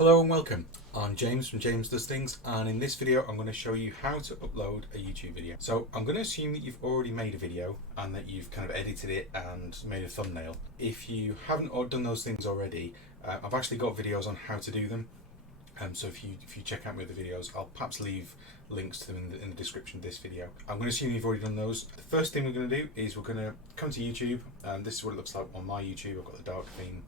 Hello and welcome. I'm James from James Does Things, and in this video I'm going to show you how to upload a YouTube video. So I'm going to assume that you've already made a video and that you've kind of edited it and made a thumbnail. If you haven't done those things already, I've actually got videos on how to do them. So if you check out my other videos, I'll perhaps leave links to them in the description of this video. I'm going to assume you've already done those. The first thing we're going to do is we're going to come to YouTube, and this is what it looks like on my YouTube. I've got the dark theme,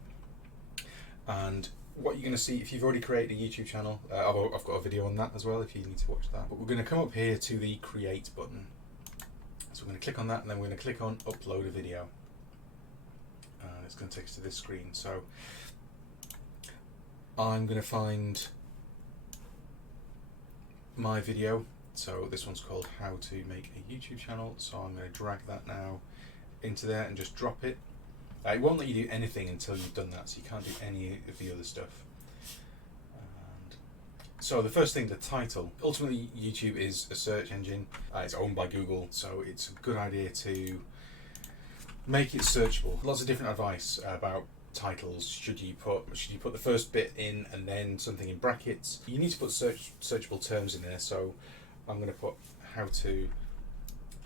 and what you're going to see if you've already created a YouTube channel, I've got a video on that as well if you need to watch that. But we're going to come up here to the create button. So we're going to click on that, and then we're going to click on upload a video. And it's going to take us to this screen. So I'm going to find my video. So this one's called How to Make a YouTube Channel. So I'm going to drag that now into there and just drop it. It won't let you do anything until you've done that, so you can't do any of the other stuff. And so the first thing, the title. Ultimately, YouTube is a search engine. It's owned by Google, so it's a good idea to make it searchable. Lots of different advice about titles. Should you put the first bit in and then something in brackets? You need to put searchable terms in there. So I'm going to put how to.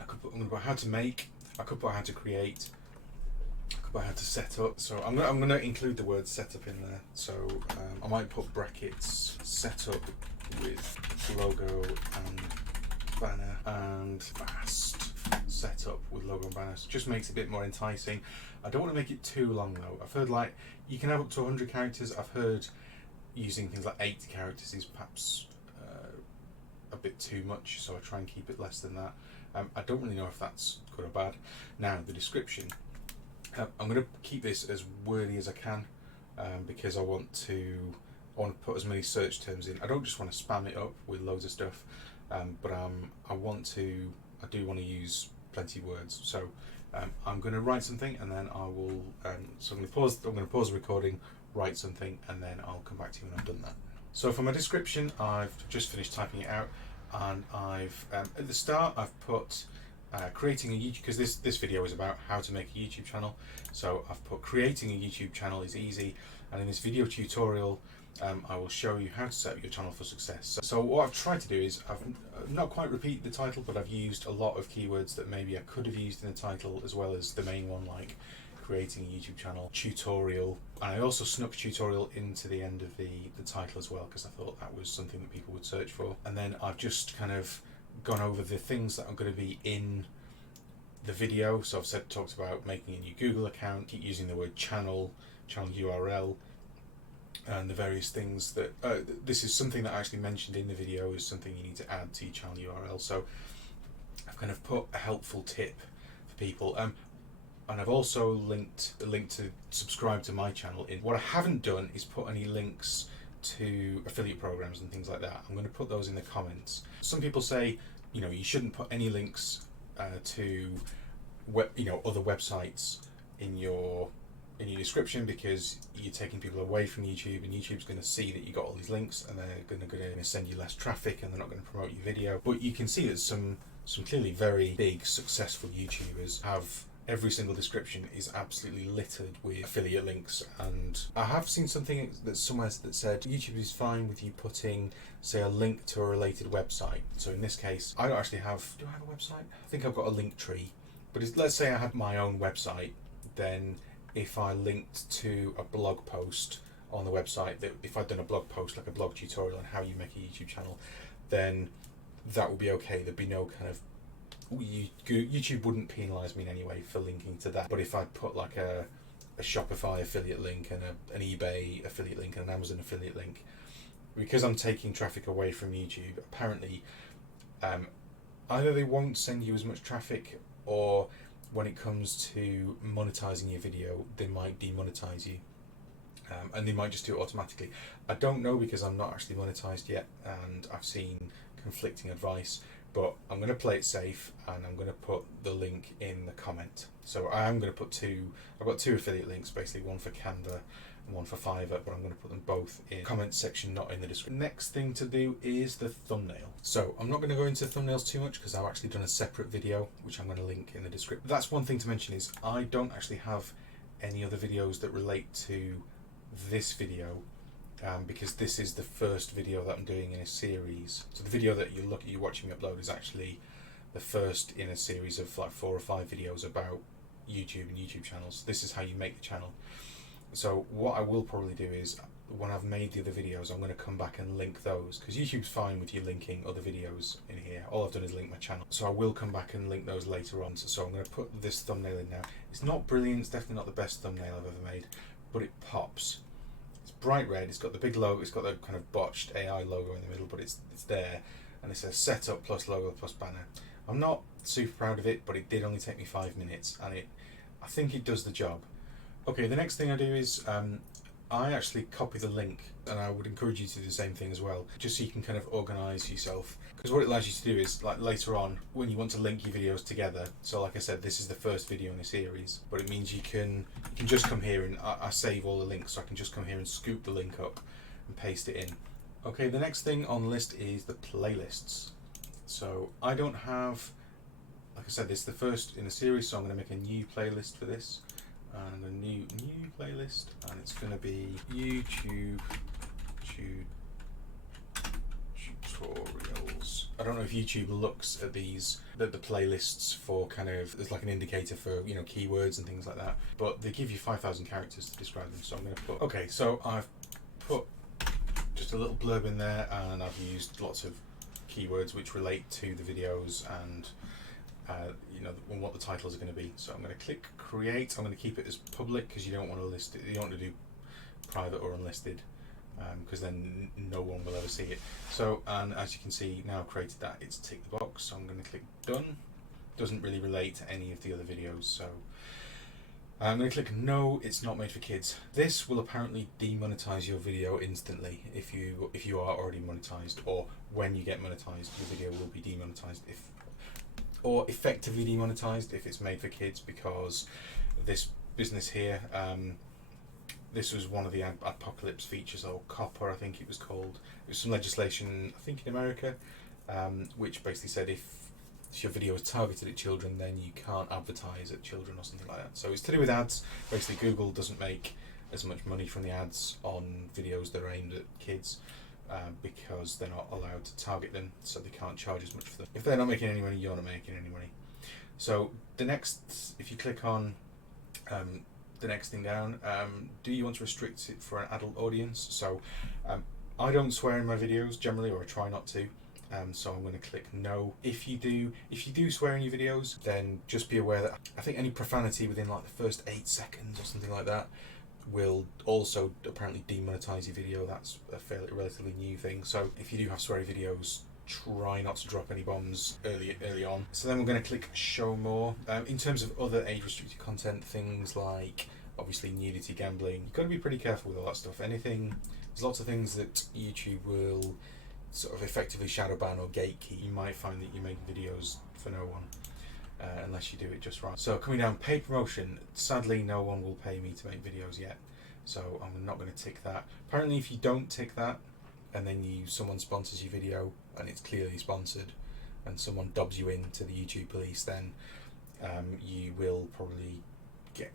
I'm going to put how to make. I could put how to create. I had to set up, so I'm going to include the word setup in there. So I might put brackets setup with logo and banner and fast setup with logo and banner. So just makes it a bit more enticing. I don't want to make it too long though. I've heard like you can have up to 100 characters. I've heard using things like 80 characters is perhaps a bit too much, so I try and keep it less than that. I don't really know if that's good or bad. Now the description. I'm going to keep this as wordy as I can because I want to put as many search terms in. I don't just want to spam it up with loads of stuff, but I do want to use plenty of words. So I'm going to write something, and then I will. So I'm going to pause the recording, write something, and then I'll come back to you when I've done that. So for my description, I've just finished typing it out, and I've at the start I've put. Creating a YouTube, because this video is about how to make a YouTube channel. So I've put creating a YouTube channel is easy, and in this video tutorial I will show you how to set up your channel for success. So what I've tried to do is I've not quite repeat the title, but I've used a lot of keywords that maybe I could have used in the title, as well as the main one like creating a YouTube channel, tutorial, and I also snuck tutorial into the end of the title as well, because I thought that was something that people would search for. And then I've just kind of gone over the things that are going to be in the video. So I've talked about making a new Google account, keep using the word channel URL, and the various things that this is something that I actually mentioned in the video is something you need to add to your channel URL. So I've kind of put a helpful tip for people, and I've also linked a link to subscribe to my channel. In what I haven't done is put any links to affiliate programs and things like that. I'm going to put those in the comments. Some people say, you shouldn't put any links to other websites in your description, because you're taking people away from YouTube, and YouTube's going to see that you got all these links, and they're going to send you less traffic, and they're not going to promote your video. But you can see that some clearly very big successful YouTubers have every single description is absolutely littered with affiliate links. And I have seen something that somewhere that said YouTube is fine with you putting, say, a link to a related website. So in this case, I don't actually have. Do I have a website? I think I've got a link tree. But let's say I had my own website, then if I linked to a blog post on the website, that if I'd done a blog post, like a blog tutorial on how you make a YouTube channel, then that would be okay. There'd be no kind of YouTube wouldn't penalise me in any way for linking to that. But if I put like a Shopify affiliate link and an eBay affiliate link and an Amazon affiliate link, because I'm taking traffic away from YouTube, apparently either they won't send you as much traffic, or when it comes to monetizing your video, they might demonetize you. And they might just do it automatically. I don't know, because I'm not actually monetized yet, and I've seen conflicting advice. But I'm going to play it safe, and I'm going to put the link in the comment. So I am going to put I've got two affiliate links, basically one for Canva and one for Fiverr, but I'm going to put them both in the comment section, not in the description. Next thing to do is the thumbnail. So I'm not going to go into thumbnails too much, because I've actually done a separate video, which I'm going to link in the description. That's one thing to mention, is I don't actually have any other videos that relate to this video because this is the first video that I'm doing in a series. So the video that you're watching me upload is actually the first in a series of like 4 or 5 videos about YouTube and YouTube channels. This is how you make the channel. So what I will probably do is, when I've made the other videos, I'm going to come back and link those, because YouTube's fine with you linking other videos in here. All I've done is link my channel. So I will come back and link those later on. So I'm going to put this thumbnail in now. It's not brilliant, it's definitely not the best thumbnail I've ever made, but it pops. It's bright red, it's got the big logo, it's got the kind of botched AI logo in the middle, but it's there, and it says setup plus logo plus banner. I'm not super proud of it, but it did only take me 5 minutes, and I think it does the job. Okay, the next thing I do is I actually copy the link, and I would encourage you to do the same thing as well, just so you can kind of organise yourself. Because what it allows you to do is, like later on, when you want to link your videos together, so like I said, this is the first video in a series, but it means you can just come here, and I save all the links, so I can just come here and scoop the link up and paste it in. Okay, the next thing on the list is the playlists. So I don't have, like I said, this is the first in a series, so I'm going to make a new playlist for this. And a new playlist, and it's going to be YouTube tutorials. I don't know if YouTube looks at these, the playlists for kind of, there's like an indicator for, you know, keywords and things like that, but they give you 5,000 characters to describe them. So I'm going to put, okay, so I've put just a little blurb in there, and I've used lots of keywords which relate to the videos and you know, what the titles are going to be. So I'm going to click create. I'm going to keep it as public, because you don't want to list it. You don't want to do private or unlisted, because then no one will ever see it. So, and as you can see, now I've created that, it's tick the box. So I'm going to click done. Doesn't really relate to any of the other videos. So I'm going to click no, it's not made for kids. This will apparently demonetize your video instantly if you are already monetized, or when you get monetized, your video will be demonetized or effectively demonetized if it's made for kids, because this business here, this was one of the apocalypse features, or COPPA I think it was called. It was some legislation, I think in America, which basically said if your video is targeted at children, then you can't advertise at children or something like that. So it's to do with ads. Basically Google doesn't make as much money from the ads on videos that are aimed at kids, because they're not allowed to target them, so they can't charge as much for them. If they're not making any money, you're not making any money. So the next, if you click on the next thing down, do you want to restrict it for an adult audience? So I don't swear in my videos generally, or I try not to. So I'm going to click no. If you do swear in your videos, then just be aware that I think any profanity within like the first 8 seconds or something like that will also apparently demonetize your video. That's a relatively new thing. So if you do have sweary videos, try not to drop any bombs early on. So then we're going to click show more. In terms of other age restricted content, things like obviously nudity, gambling, you've got to be pretty careful with all that stuff. There's lots of things that YouTube will sort of effectively shadow ban or gatekeep. You might find that you make videos for no one, unless you do it just right. So coming down, paid promotion. Sadly, no one will pay me to make videos yet, so I'm not going to tick that. Apparently, if you don't tick that, and then someone sponsors your video and it's clearly sponsored, and someone dobs you into the YouTube police, then you will probably get,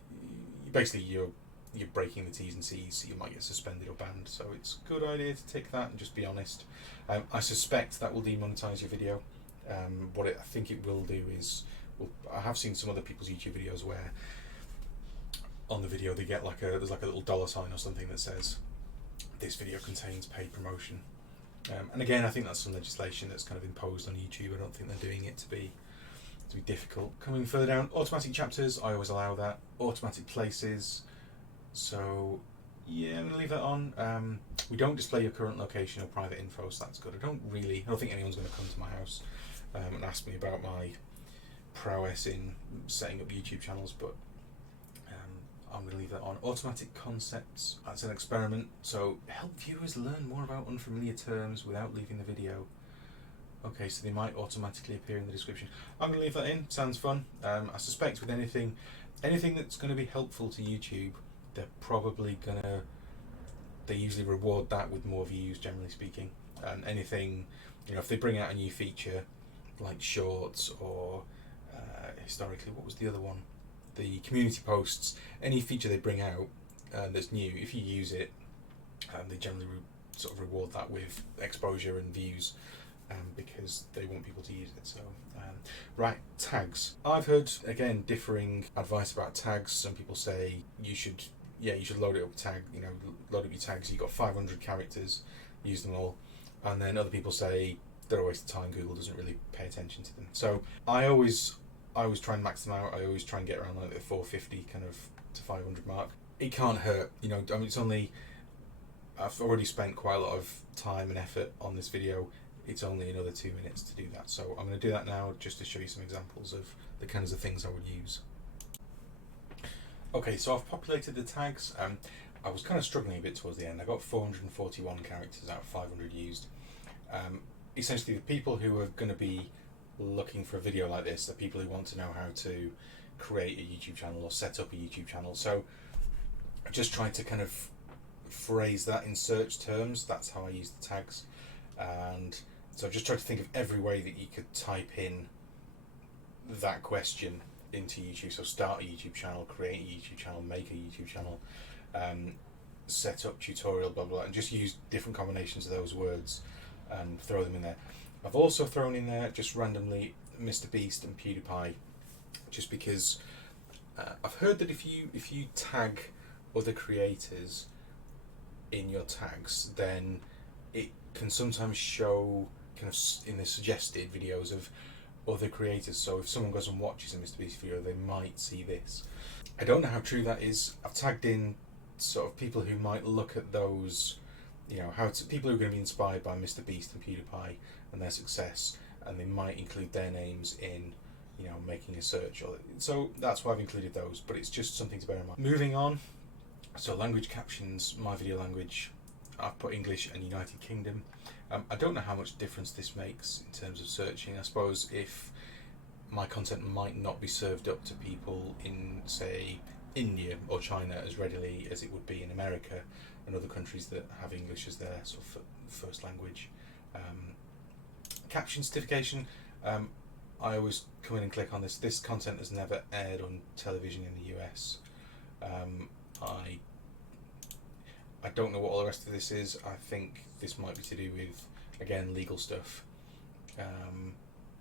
basically you're breaking the T's and C's, so you might get suspended or banned. So it's a good idea to tick that and just be honest. I suspect that will demonetize your video. What I think it will do is, I have seen some other people's YouTube videos where on the video they get there's like a little $sign or something that says this video contains paid promotion. And again, I think that's some legislation that's kind of imposed on YouTube. I don't think they're doing it to be difficult. Coming further down, automatic chapters, I always allow that. Automatic places, so yeah, I'm going to leave that on. We don't display your current location or private info, so that's good. I don't think anyone's going to come to my house and ask me about my prowess in setting up YouTube channels, but I'm going to leave that on. Automatic concepts, that's an experiment, so help viewers learn more about unfamiliar terms without leaving the video. Okay, so they might automatically appear in the description. I'm going to leave that in, sounds fun. I suspect with anything that's going to be helpful to YouTube, they're probably gonna, they usually reward that with more views, generally speaking. And anything, if they bring out a new feature like shorts, or historically, what was the other one, the community posts, any feature they bring out that's new, if you use it, They generally sort of reward that with exposure and views, because they want people to use it. So, right, tags. I've heard, again, differing advice about tags. Some people say you should load it up with load up your tags. You've got 500 characters, use them all. And then other people say they're a waste of time. Google doesn't really pay attention to them. So I always try and max them out. I always try and get around like the 450 kind of to 500 mark. It can't hurt, it's only, I've already spent quite a lot of time and effort on this video. It's only another 2 minutes to do that. So I'm going to do that now just to show you some examples of the kinds of things I would use. Okay, so I've populated the tags. I was kind of struggling a bit towards the end. I got 441 characters out of 500 used. Essentially, the people who are going to be looking for a video like this are people who want to know how to create a YouTube channel or set up a YouTube channel. So I just tried to kind of phrase that in search terms. That's how I use the tags. And so I just tried to think of every way that you could type in that question into YouTube. So start a YouTube channel, create a YouTube channel, make a YouTube channel, set up tutorial, blah, blah, and just use different combinations of those words and throw them in there. I've also thrown in there just randomly Mr. Beast and PewDiePie, just because I've heard that if you tag other creators in your tags, then it can sometimes show kind of in the suggested videos of other creators. So if someone goes and watches a Mr. Beast video, they might see this. I don't know how true that is. I've tagged in sort of people who might look at those, people who are going to be inspired by Mr. Beast and PewDiePie and their success, and they might include their names in, making a search. So that's why I've included those, but it's just something to bear in mind. Moving on, so language captions, my video language, I've put English and United Kingdom. I don't know how much difference this makes in terms of searching. I suppose if my content might not be served up to people in, say, India or China as readily as it would be in America and other countries that have English as their sort of first language. Caption certification, I always come in and click on this. This content has never aired on television in the US. I don't know what all the rest of this is. I think this might be to do with, again, legal stuff.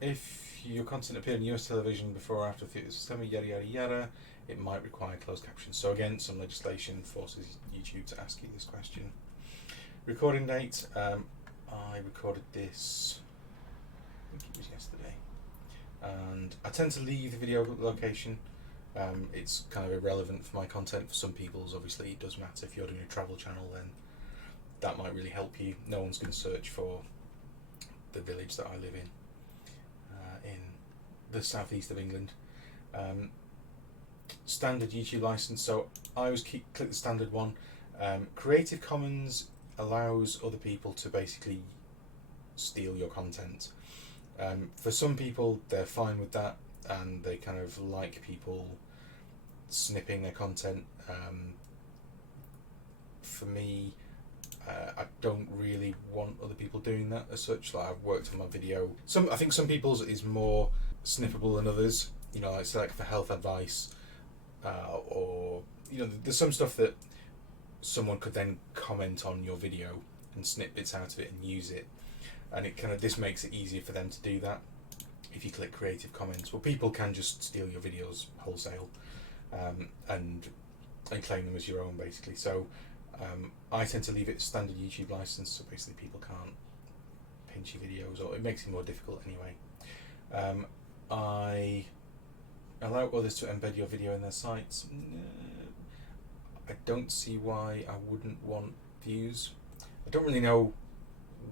If your content appeared in US television before or after theatre system, yada yada yada, it might require closed captions. So again, some legislation forces YouTube to ask you this question. Recording date, I recorded this, I think it was yesterday. And I tend to leave the video location. It's kind of irrelevant for my content. For some people's, obviously, it does matter. If you're doing a travel channel, then that might really help you. No one's going to search for the village that I live in the southeast of England. Standard YouTube license, so I always click the standard one. Creative Commons allows other people to basically steal your content. For some people, they're fine with that, and they kind of like people snipping their content. For me, I don't really want other people doing that as such. Like, I've worked on my video. I think some people's is more snippable than others. Like select for health advice, or there's some stuff that someone could then comment on your video and snip bits out of it and use it, and this makes it easier for them to do that. If you click Creative Commons, well, people can just steal your videos wholesale, and claim them as your own, basically. So I tend to leave it standard YouTube license, so basically people can't pinch your videos, or it makes it more difficult anyway. I allow others to embed your video in their sites. I don't see why I wouldn't want views. I don't really know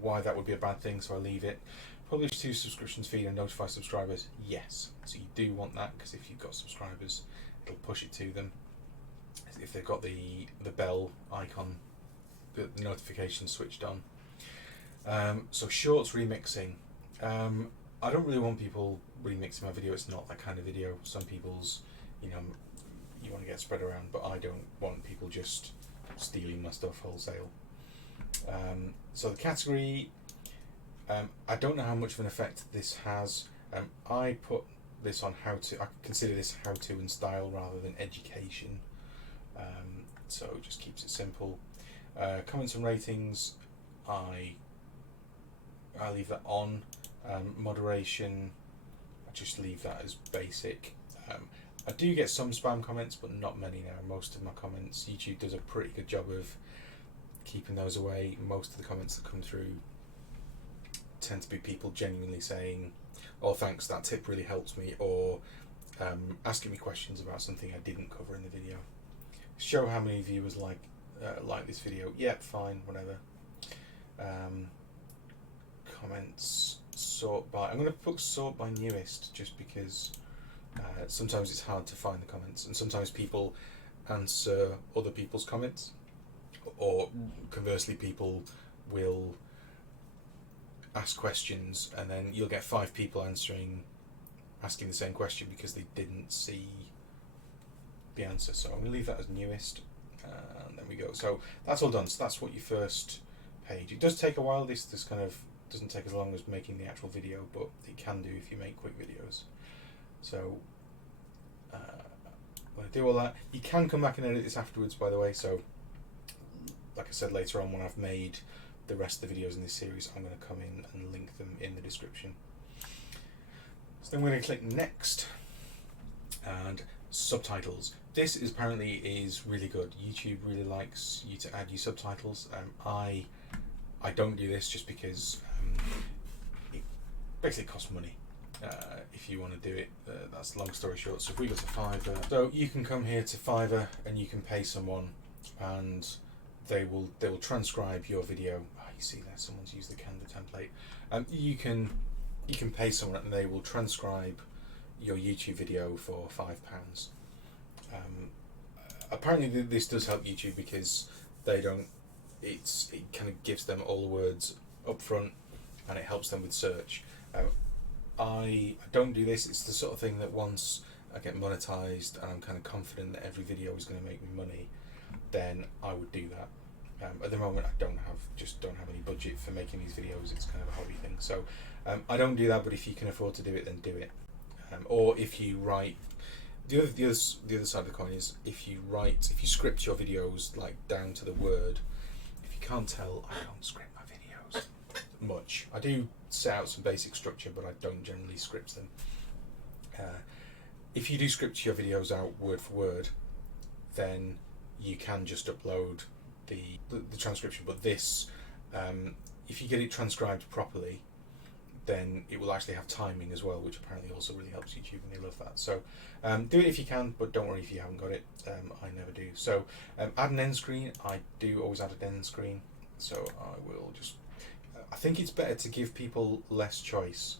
why that would be a bad thing, so I leave it. Publish to subscriptions feed and notify subscribers. Yes, so you do want that, because if you've got subscribers, it'll push it to them. If they've got the bell icon, the notification switched on. So shorts remixing. I don't really want people remixing my video. It's not that kind of video. Some people's, you want to get spread around, but I don't want people just stealing my stuff wholesale. So the category, I don't know how much of an effect this has. I put this on I consider this how to and style rather than education. So it just keeps it simple. Comments and ratings, I leave that on. Moderation, I just leave that as basic. I do get some spam comments, but not many now. Most of my comments, YouTube does a pretty good job of keeping those away. Most of the comments that come through tend to be people genuinely saying, "Oh, thanks, that tip really helps me," or asking me questions about something I didn't cover in the video. Show how many viewers like this video. Yep, fine, whatever. Comments, sort by. I'm going to put sort by newest just because sometimes it's hard to find the comments, and sometimes people answer other people's comments, or conversely, people will ask questions and then you'll get 5 people asking the same question because they didn't see the answer. So I'm going to leave that as newest, and there we go. So that's all done. So that's what your first page. It does take a while. This kind of doesn't take as long as making the actual video, but it can do if you make quick videos. So when I do all that, you can come back and edit this afterwards, by the way. So like I said, later on when I've made the rest of the videos in this series, I'm going to come in and link them in the description. So then we're going to click next, and subtitles. This is apparently really good. YouTube really likes you to add your subtitles. I don't do this just because it basically costs money. If you want to do it, that's long story short. So if we go to Fiverr, so you can come here to Fiverr and you can pay someone, and they will transcribe your video. Oh, you see there, someone's used the Canva template. You can pay someone and they will transcribe your YouTube video for £5. Apparently this does help YouTube because it kind of gives them all the words up front and it helps them with search. I don't do this. It's the sort of thing that once I get monetized and I'm kind of confident that every video is going to make me money, then I would do that. At the moment, I don't have any budget for making these videos. It's kind of a hobby thing, so I don't do that. But if you can afford to do it, then do it. Or if you write, the other side of the coin is if you script your videos like down to the word. If you can't tell, I don't script my videos much. I do set out some basic structure, but I don't generally script them. If you do script your videos out word for word, then you can just upload the transcription. But this, if you get it transcribed properly, then it will actually have timing as well, which apparently also really helps YouTube, and they love that. So do it if you can, but don't worry if you haven't got it. I never do. So add an end screen. I do always add an end screen. So I will just, I think it's better to give people less choice.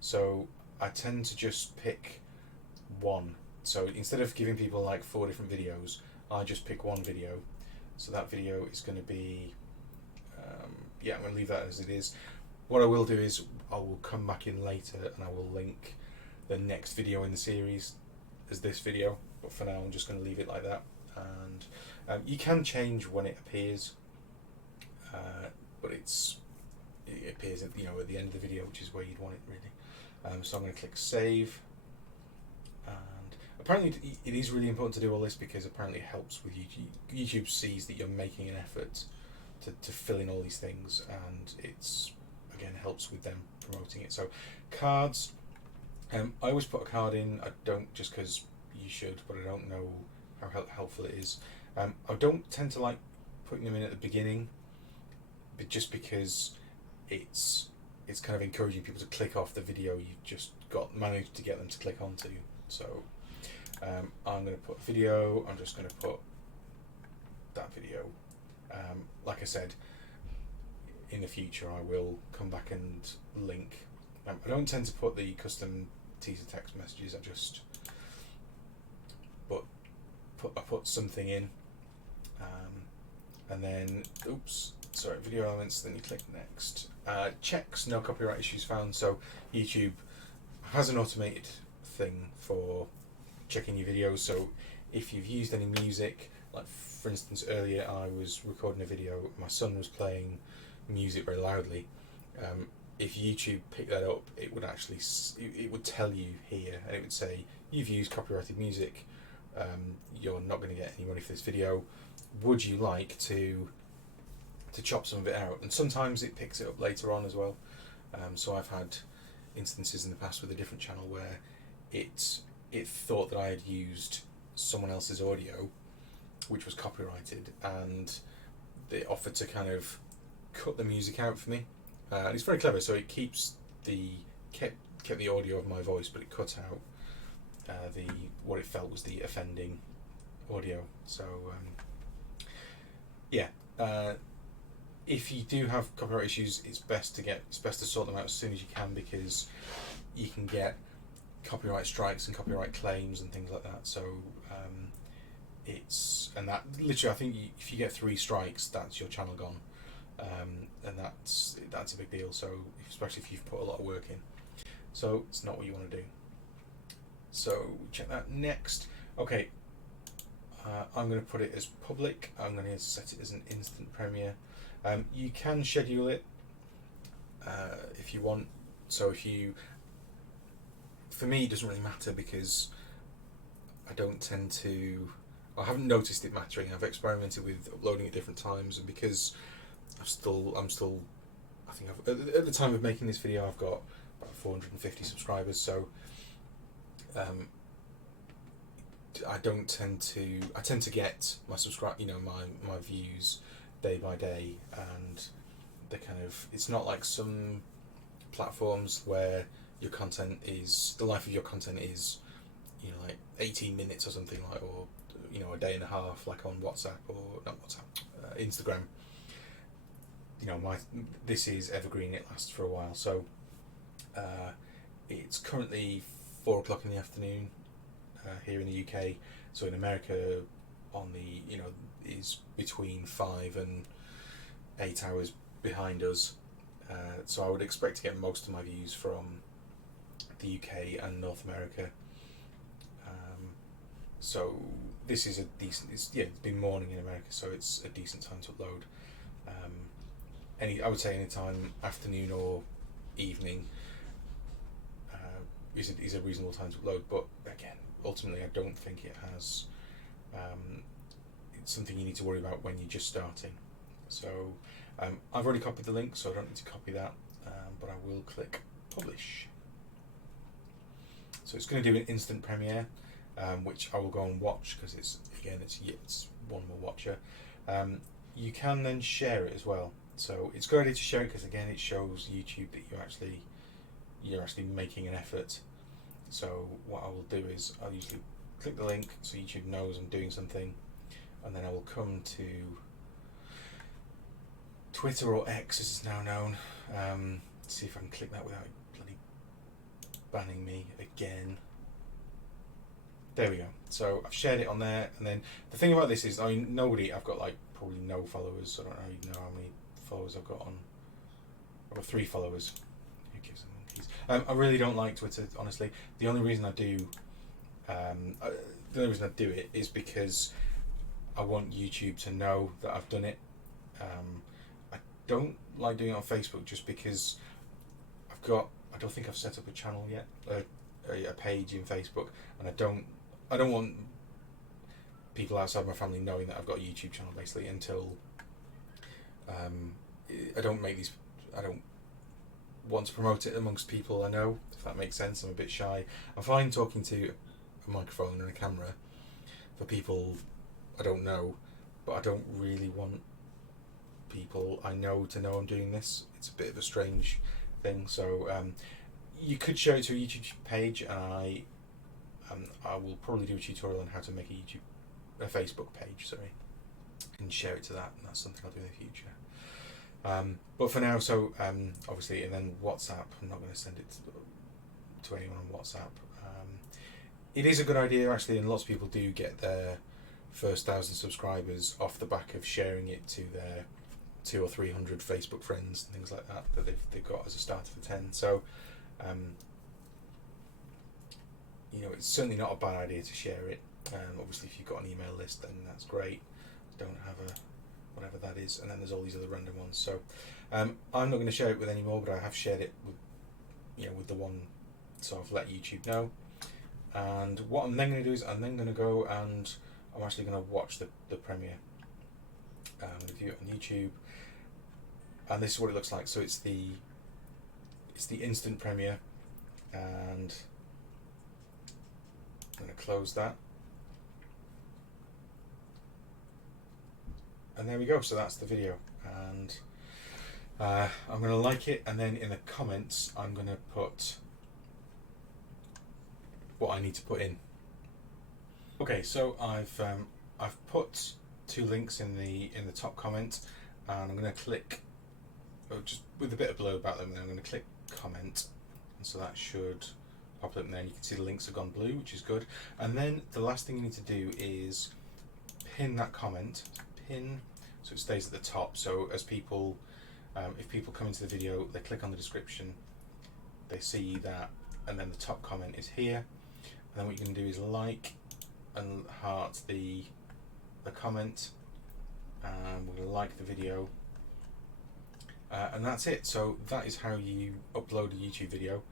So I tend to just pick one. So instead of giving people like 4 different videos, I just pick one video. So that video is going to be, I'm going to leave that as it is. What I will do is I will come back in later and I will link the next video in the series as this video. But for now, I'm just going to leave it like that. And you can change when it appears, but it appears at at the end of the video, which is where you'd want it really. So I'm going to click save. Apparently it is really important to do all this because apparently it helps with YouTube. YouTube sees that you're making an effort to fill in all these things, and it's, again, helps with them promoting it. So cards, I always put a card in. I don't just because you should, but I don't know how helpful it is. I don't tend to like putting them in at the beginning, but just because it's kind of encouraging people to click off the video you've just managed to get them to click onto. So I'm going to put video. I'm just going to put that video. Like I said, in the future I will come back and link. I don't tend to put the custom teaser text messages. I just put something in, and then video elements. Then you click next. Checks no copyright issues found. So YouTube has an automated thing for checking your videos. So if you've used any music, like for instance earlier I was recording a video, my son was playing music very loudly. If YouTube picked that up, it would actually it would tell you here, and it would say you've used copyrighted music. You're not going to get any money for this video. Would you like to to chop some of it out, and sometimes it picks it up later on as well. So I've had instances in the past with a different channel where it thought that I had used someone else's audio, which was copyrighted, and they offered to kind of cut the music out for me. And it's very clever. So it kept the audio of my voice, but it cut out the what it felt was the offending audio. So if you do have copyright issues, it's best to sort them out as soon as you can, because you can get copyright strikes and copyright claims and things like that. So that literally, I think if you get 3 strikes, that's your channel gone, and that's a big deal. So especially if you've put a lot of work in, so it's not what you want to do. So check that next. Okay, I'm going to put it as public. I'm going to set it as an instant premiere. You can schedule it if you want. So for me, it doesn't really matter, because I haven't noticed it mattering. I've experimented with uploading at different times, and because I'm still, I think at the time of making this video, I've got about 450 subscribers. So I tend to get my my views day by day, and it's not like some platforms where your content is, the life of your content is, like 18 minutes or something, like, or a day and a half, like on WhatsApp, or not WhatsApp, Instagram. This is evergreen, it lasts for a while. So it's currently 4 o'clock in the afternoon here in the UK. So in America, is between 5 and 8 hours behind us. So I would expect to get most of my views from the UK and North America. So this is a decent. It's been morning in America, so it's a decent time to upload. I would say any time, afternoon or evening, is a reasonable time to upload. But again, ultimately, I don't think it has. It's something you need to worry about when you're just starting. So I've already copied the link, so I don't need to copy that. But I will click publish. So it's going to do an instant premiere, which I will go and watch, because it's one more watcher. You can then share it as well. So it's a good idea to share it, because again, it shows YouTube that you're actually making an effort. So what I will do is I'll usually click the link so YouTube knows I'm doing something, and then I will come to Twitter, or X as it's now known. See if I can click that without it bloody banning me again. There we go. So I've shared it on there, and then the thing about this is, I've got probably no followers. So I don't even know how many followers I've got on. I've got 3 followers. Who gives them monkeys? I really don't like Twitter, honestly. The only reason I do it is because I want YouTube to know that I've done it. I don't like doing it on Facebook, just because I don't think I've set up a channel yet, a page in Facebook, and I don't want people outside my family knowing that I've got a YouTube channel, basically, until I don't want to promote it amongst people I know, if that makes sense. I'm a bit shy. I'm fine talking to a microphone and a camera for people I don't know, but I don't really want people I know to know I'm doing this. It's a bit of a strange thing. So you could share it to a YouTube page, and I will probably do a tutorial on how to make a Facebook page, and share it to that, and that's something I'll do in the future. But for now, so obviously, and then WhatsApp, I'm not going to send it to anyone on WhatsApp. It is a good idea, actually, and lots of people do get their first 1,000 subscribers off the back of sharing it to their 200 or 300 Facebook friends and things like that they've got as a starter for 10. So it's certainly not a bad idea to share it. Obviously, if you've got an email list, then that's great. Don't have whatever that is, and then there's all these other random ones. So I'm not going to share it with any more, but I have shared it with the one, so I've let YouTube know. And what I'm then going to do is I'm then going to go and I'm actually going to watch the premiere. I'm going to view it on YouTube, and this is what it looks like. So it's the instant premiere, and I'm going to close that. And there we go, so that's the video, and I'm going to like it, and then in the comments I'm going to put what I need to put in. Okay, so I've put 2 links in the top comment, and I'm going to click, just with a bit of blur about them, then I'm going to click comment, and so that should pop up there, and you can see the links have gone blue, which is good. And then the last thing you need to do is pin that comment, so it stays at the top, so as people if people come into the video, they click on the description, they see that, and then the top comment is here, and then what you can do is like and heart the comment, and we're going to like the video, and that's it. So that is how you upload a YouTube video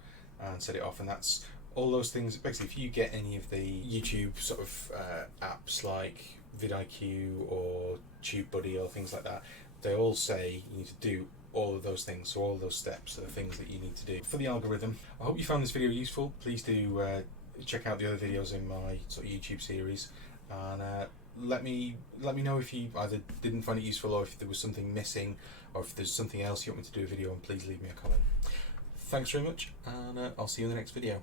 and set it off, and that's all those things. Basically, if you get any of the YouTube sort of apps like vidIQ or TubeBuddy or things like that, they all say you need to do all of those things. So all of those steps are the things that you need to do for the algorithm. I hope you found this video useful. Please do check out the other videos in my sort of YouTube series, and let me know if you either didn't find it useful, or if there was something missing, or if there's something else you want me to do a video on. Please leave me a comment. Thanks very much, and I'll see you in the next video.